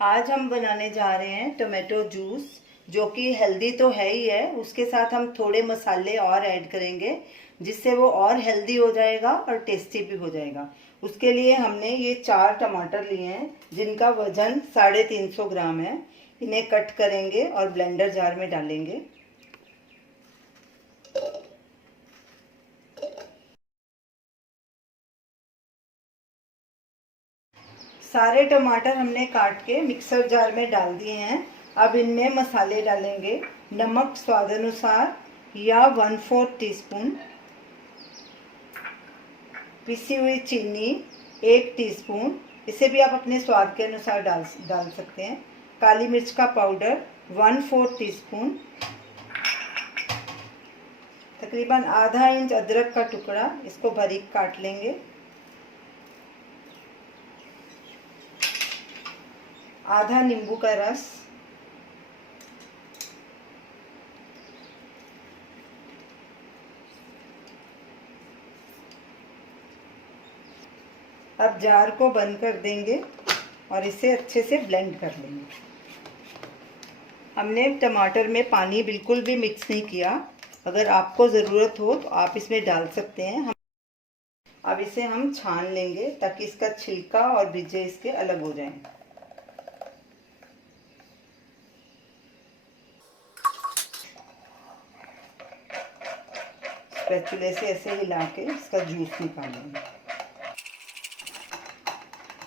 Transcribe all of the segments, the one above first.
आज हम बनाने जा रहे हैं टोमेटो जूस, जो कि हेल्दी तो है ही है। उसके साथ हम थोड़े मसाले और ऐड करेंगे जिससे वो और हेल्दी हो जाएगा और टेस्टी भी हो जाएगा। उसके लिए हमने ये 4 टमाटर लिए हैं जिनका वजन 350 ग्राम है। इन्हें कट करेंगे और ब्लेंडर जार में डालेंगे। सारे टमाटर हमने काट के मिक्सर जार में डाल दिए हैं। अब इनमें मसाले डालेंगे। नमक स्वाद अनुसार या 1/4 टीस्पून, पिसी हुई चीनी 1 टीस्पून, इसे भी आप अपने स्वाद के अनुसार डाल सकते हैं। काली मिर्च का पाउडर 1/4 टीस्पून, तकरीबन आधा इंच अदरक का टुकड़ा, इसको बारीक काट लेंगे। आधा नींबू का रस, अब जार को बंद कर देंगे और इसे अच्छे से ब्लेंड कर लेंगे। हमने टमाटर में पानी बिल्कुल भी मिक्स नहीं किया। अगर आपको ज़रूरत हो तो आप इसमें डाल सकते हैं। अब इसे हम छान लेंगे ताकि इसका छिलका और बीजे इसके अलग हो जाएं। स्पैचुले से ऐसे हिला के इसका जूस निकालेंगे।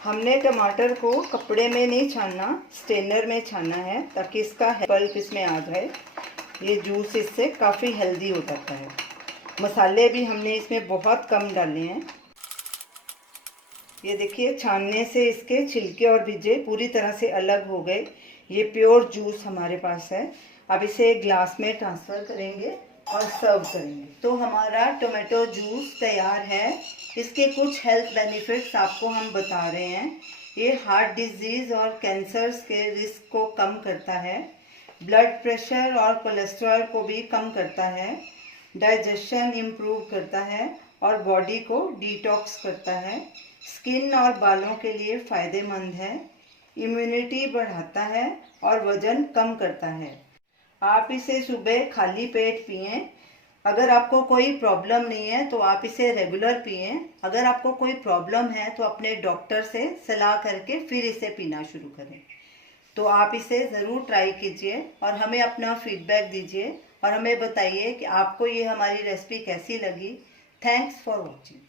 हमने टमाटर को कपड़े में नहीं छानना, स्ट्रेनर में छानना है ताकि इसका पल्प इसमें आ जाए। ये जूस इससे काफ़ी हेल्दी हो जाता है। मसाले भी हमने इसमें बहुत कम डाले हैं। ये देखिए, छानने से इसके छिलके और बीजे पूरी तरह से अलग हो गए। ये प्योर जूस हमारे पास है। अब इसे एक ग्लास में ट्रांसफ़र करेंगे और सर्व करेंगे। तो हमारा टोमेटो जूस तैयार है। इसके कुछ हेल्थ बेनिफिट्स आपको हम बता रहे हैं। ये हार्ट डिजीज़ और कैंसर्स के रिस्क को कम करता है, ब्लड प्रेशर और कोलेस्ट्रॉल को भी कम करता है, डाइजेशन इम्प्रूव करता है और बॉडी को डिटॉक्स करता है, स्किन और बालों के लिए फ़ायदेमंद है, इम्यूनिटी बढ़ाता है और वज़न कम करता है। आप इसे सुबह खाली पेट पिएं। अगर आपको कोई प्रॉब्लम नहीं है तो आप इसे रेगुलर पिएं। अगर आपको कोई प्रॉब्लम है तो अपने डॉक्टर से सलाह करके फिर इसे पीना शुरू करें। तो आप इसे ज़रूर ट्राई कीजिए और हमें अपना फीडबैक दीजिए और हमें बताइए कि आपको ये हमारी रेसिपी कैसी लगी। Thanks for watching.